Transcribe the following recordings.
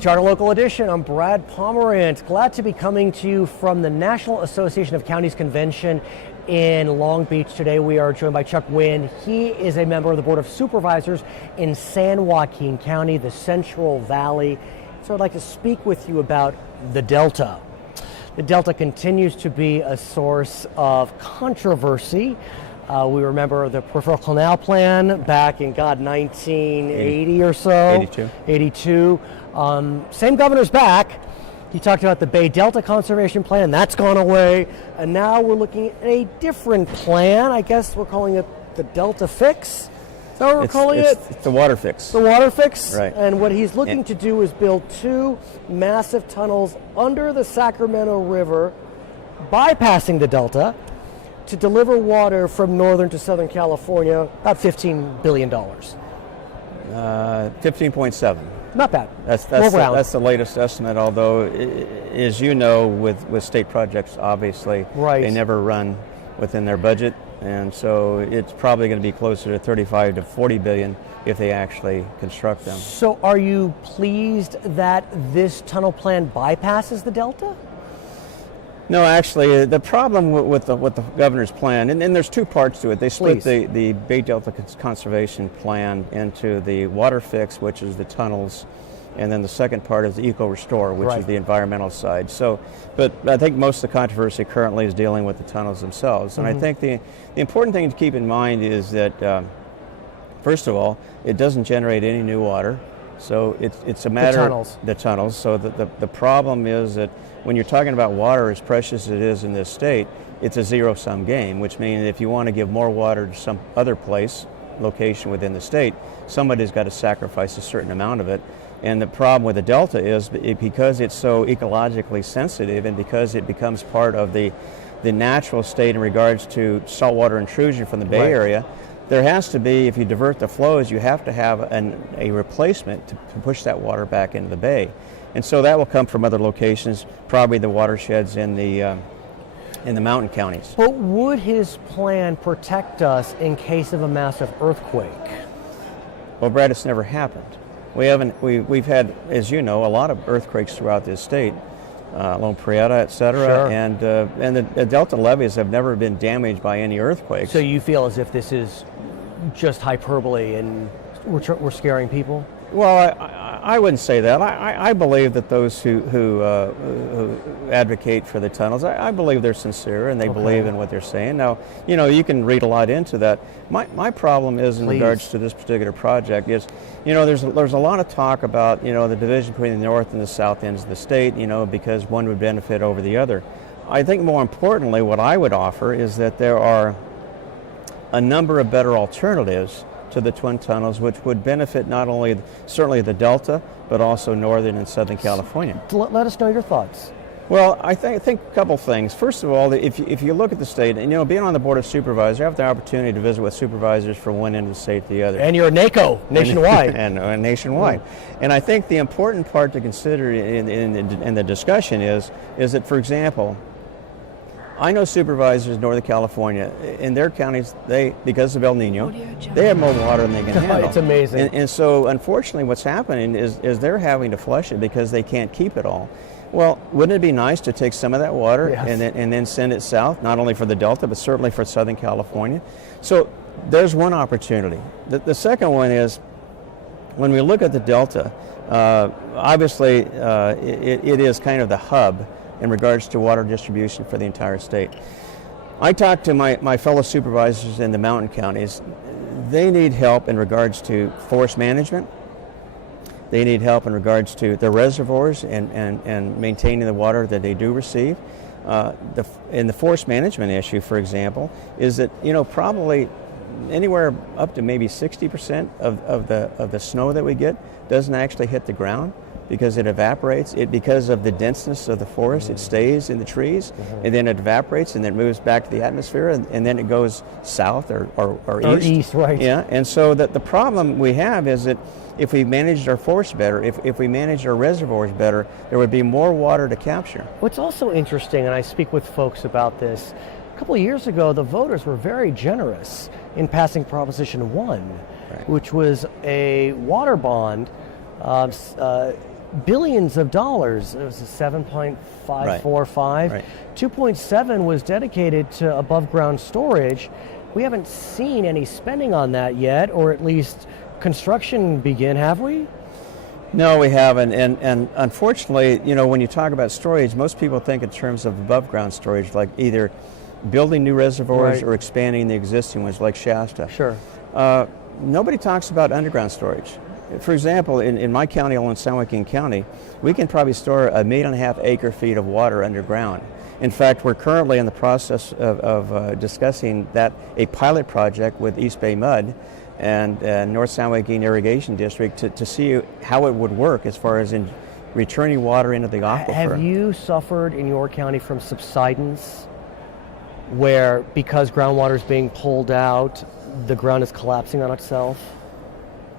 Charter Local Edition. I'm Brad Pomerance. Glad to be coming to you from the National Association of Counties Convention in Long Beach today. We are joined by Chuck Winn. He is a member of the Board of Supervisors in San Joaquin County, the Central Valley. So I'd like to speak with you about the Delta. The Delta continues to be a source of controversy. We remember the Peripheral Canal Plan back in, 1980 or so. 82. Same governor's back. He talked about the Bay Delta Conservation Plan, that's gone away. And now we're looking at a different plan. I guess we're calling it the Delta Fix. Is that what we're calling it? It's the water fix. The water fix? Right. And what he's looking to do is build two massive tunnels under the Sacramento River, bypassing the Delta, to deliver water from northern to southern California, about $15 billion. 15.7. Not bad. That's the latest estimate, although, as you know, with state projects, obviously, right, they never run within their budget, and so it's probably going to be closer to 35 to 40 billion if they actually construct them. So are you pleased that this tunnel plan bypasses the Delta? No, actually, the problem with the governor's plan, and there's two parts to it. They split the Bay Delta Conservation Plan into the water fix, which is the tunnels, and then the second part is the eco-restore, which is the environmental side. So, but I think most of the controversy currently is dealing with the tunnels themselves. And I think the important thing to keep in mind is that, first of all, it doesn't generate any new water. So it's a matter of the tunnels. So the problem is that when you're talking about water as precious as it is in this state, it's a zero-sum game, which means if you want to give more water to some other location within the state, somebody's got to sacrifice a certain amount of it. And the problem with the Delta is because it's so ecologically sensitive and because it becomes part of the natural state in regards to saltwater intrusion from the Bay Area, there has to be, if you divert the flows, you have to have a replacement to push that water back into the bay. And so that will come from other locations, probably the watersheds in the mountain counties. But would his plan protect us in case of a massive earthquake? Well, Brad, it's never happened. We've had, as you know, a lot of earthquakes throughout this state, Loma Prieta, et cetera, sure. and the Delta levees have never been damaged by any earthquakes. So you feel as if this is just hyperbole and we're scaring people? Well, I wouldn't say that. I believe that those who advocate for the tunnels, I believe they're sincere and they believe in what they're saying. Now, you can read a lot into that. My problem is in regards to this particular project is, there's a lot of talk about, the division between the north and the south ends of the state, because one would benefit over the other. I think more importantly, what I would offer is that there are a number of better alternatives to the twin tunnels, which would benefit not only certainly the Delta, but also northern and southern California. Let us know your thoughts. Well, I think a couple things. First of all, if you look at the state, and being on the Board of Supervisors, I have the opportunity to visit with supervisors from one end of the state to the other. And you're a NACO, nationwide. and nationwide. And I think the important part to consider in the discussion is that, for example, I know supervisors in Northern California, in their counties, because of El Nino, they have more water than they can handle. It's amazing. And so, unfortunately, what's happening is they're having to flush it because they can't keep it all. Well, wouldn't it be nice to take some of that water and then send it south, not only for the Delta, but certainly for Southern California? So there's one opportunity. The second one is, when we look at the Delta, obviously it is kind of the hub in regards to water distribution for the entire state. I talked to my fellow supervisors in the mountain counties. They need help in regards to forest management. They need help in regards to their reservoirs and maintaining the water that they do receive. In the forest management issue, for example, is that probably anywhere up to maybe 60% of the snow that we get doesn't actually hit the ground, because it evaporates. Because of the denseness of the forest, it stays in the trees, and then it evaporates, and then it moves back to the atmosphere, and then it goes south or east. East, right. Yeah, and so the problem we have is that if we managed our forests better, if we managed our reservoirs better, there would be more water to capture. What's also interesting, and I speak with folks about this, a couple of years ago, the voters were very generous in passing Proposition 1, which was a water bond billions of dollars. It was a 7.545. Right. 2.7 was dedicated to above ground storage. We haven't seen any spending on that yet, or at least construction begin, have we? No, we haven't. And unfortunately, you know, when you talk about storage, most people think in terms of above ground storage, like either building new reservoirs Right. or expanding the existing ones like Shasta. Sure. Nobody talks about underground storage. For example, in my county, alone, San Joaquin County, we can probably store 1.5 million acre feet of water underground. In fact, we're currently in the process of discussing a pilot project with East Bay Mud and North San Joaquin Irrigation District to see how it would work as far as in returning water into the aquifer. Have you suffered in your county from subsidence where, because groundwater is being pulled out, the ground is collapsing on itself?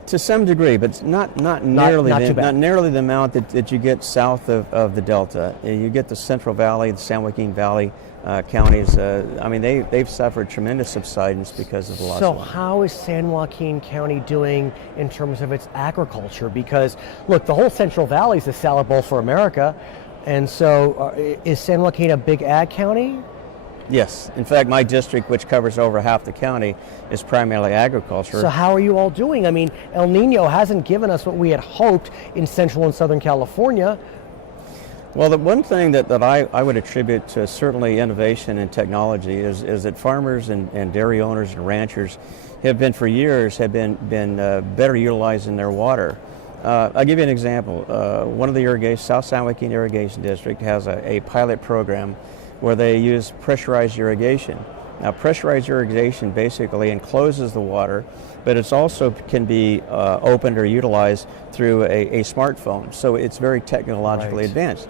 To some degree, but not nearly too bad. not nearly the amount that you get south of the Delta. You get the Central Valley, the San Joaquin Valley counties. I mean, they've suffered tremendous subsidence because of the loss. So of water. how is San Joaquin County doing in terms of its agriculture? Because, look, the whole Central Valley is a salad bowl for America, and so is San Joaquin a big ag county? Yes. In fact, my district, which covers over half the county, is primarily agriculture. So how are you all doing? I mean, El Nino hasn't given us what we had hoped in Central and Southern California. Well, the one thing that I would attribute to certainly innovation and technology is that farmers and dairy owners and ranchers have been for years better utilizing their water. I'll give you an example. One of the South San Joaquin Irrigation District has a pilot program where they use pressurized irrigation. Now, pressurized irrigation basically encloses the water, but it also can be opened or utilized through a smartphone, so it's very technologically advanced.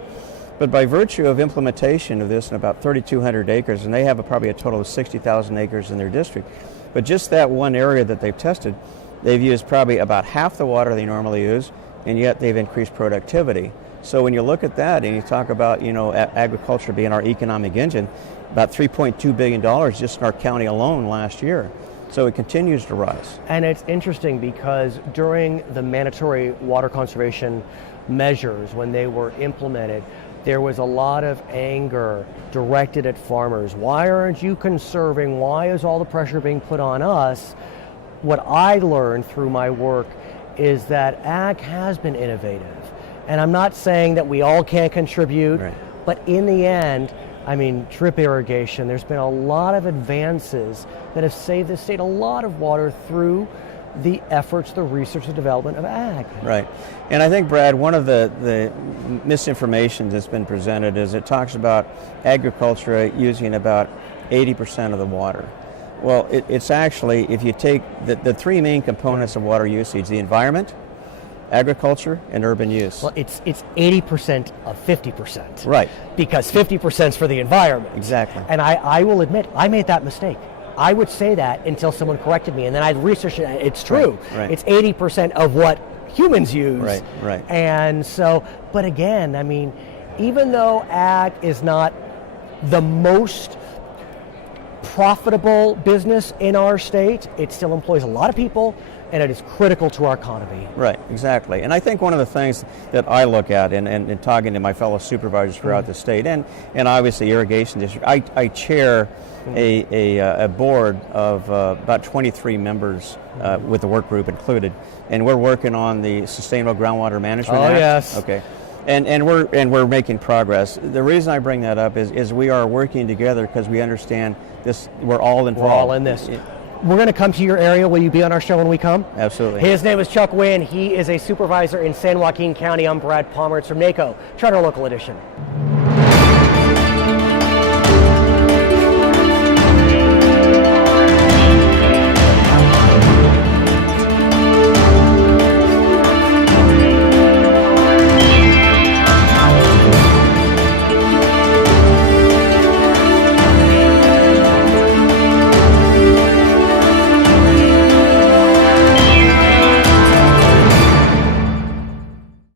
But by virtue of implementation of this in about 3,200 acres, and they have probably a total of 60,000 acres in their district, but just that one area that they've tested, they've used probably about half the water they normally use, and yet they've increased productivity. So when you look at that and you talk about, you know, agriculture being our economic engine, about $3.2 billion just in our county alone last year. So it continues to rise. And it's interesting because during the mandatory water conservation measures, when they were implemented, there was a lot of anger directed at farmers. Why aren't you conserving? Why is all the pressure being put on us? What I learned through my work is that ag has been innovative. And I'm not saying that we all can't contribute, Right. but in the end, I mean, drip irrigation, there's been a lot of advances that have saved the state a lot of water through the efforts, the research and development of ag. Right. And I think, Brad, one of the misinformation that's been presented is it talks about agriculture using about 80% of the water. Well, it's actually, if you take the three main components of water usage, the environment, agriculture, and urban use. Well, it's 80% of 50%. Right. Because 50% is for the environment. Exactly. And I will admit, I made that mistake. I would say that until someone corrected me, and then I'd research it. It's true. Right. It's 80% of what humans use. Right. And so, but again, I mean, even though ag is not the most profitable business in our state, it still employs a lot of people, and it is critical to our economy. Right, exactly. And I think one of the things that I look at in talking to my fellow supervisors throughout the state, and obviously Irrigation District, I chair a board of about 23 members with the work group included, and we're working on the Sustainable Groundwater Management Act. Yes. Okay. And we're making progress. The reason I bring that up is we are working together because we understand this. We're all involved. We're all in this. We're going to come to your area. Will you be on our show when we come? Absolutely. His name is Chuck Winn. He is a supervisor in San Joaquin County. I'm Brad Pomerance from NACO, Charter Local Edition.